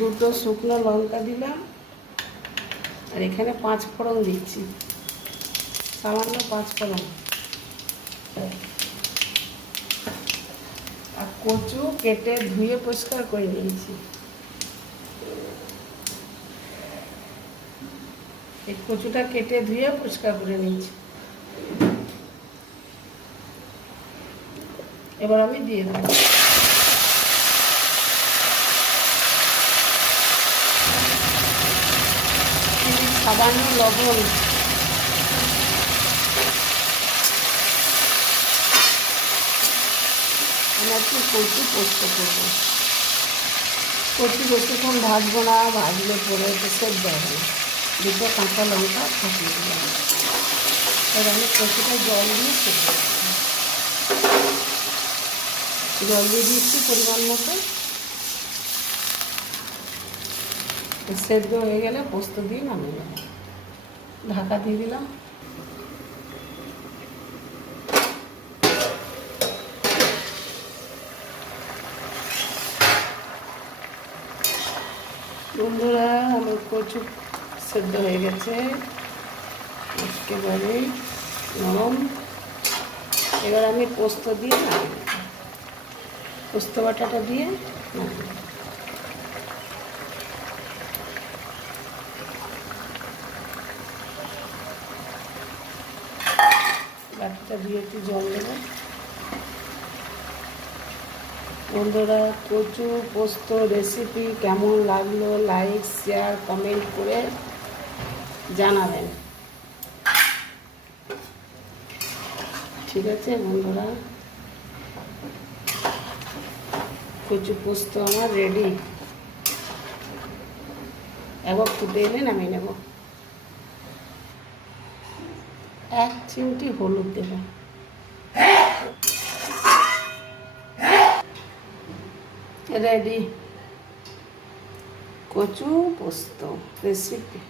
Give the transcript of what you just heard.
দুটো শুকনো লঙ্কা দিলাম। আর এখানে পাঁচ ফোড়ন দিচ্ছি। সামান্য পাঁচ ফোড়ন। আর কচু কেটে ধুয়ে পরিষ্কার করে নিয়েছি। এই কচুটা কেটে ধুয়ে পরিষ্কার করে নিয়েছি। এবার আমি দিয়ে দেবো। সামান্য লবণ। আমরা একটু কচু পোস্ত করব। কচু বেশিক্ষণ ভাজবো না, ভাজলে পরে তো সেদ্ধ হবে। দুটো কাঁচা লঙ্কা ফাটিয়ে দিলাম এবার আমি কচুটা জল দিয়ে সেদ্ধ জল দিয়ে দিচ্ছি পরিমাণ মতো। সেদ্ধ হয়ে গেলে পোস্ত দিয়ে নামিয়ে নেব। ঢাকা দিয়ে দিলাম। বন্ধুরা আমার কচু সেদ্ধ হয়ে গেছে। একেবারে নরম। এবার আমি পোস্ত দিয়ে পোস্ত বাটাটা দিয়ে বাটিটা দিয়ে একটু জল দেবো। বন্ধুরা কচু পোস্ত রেসিপি কেমন লাগল? লাইক শেয়ার কমেন্ট করে জানাবেন। ঠিক আছে বন্ধুরা? কচু পোস্ত আমার রেডি একবার ফুটে এলে নামিয়ে নেব। এক চিমটি হলুদ দেব। রেডি কচু পোস্ত রেসিপি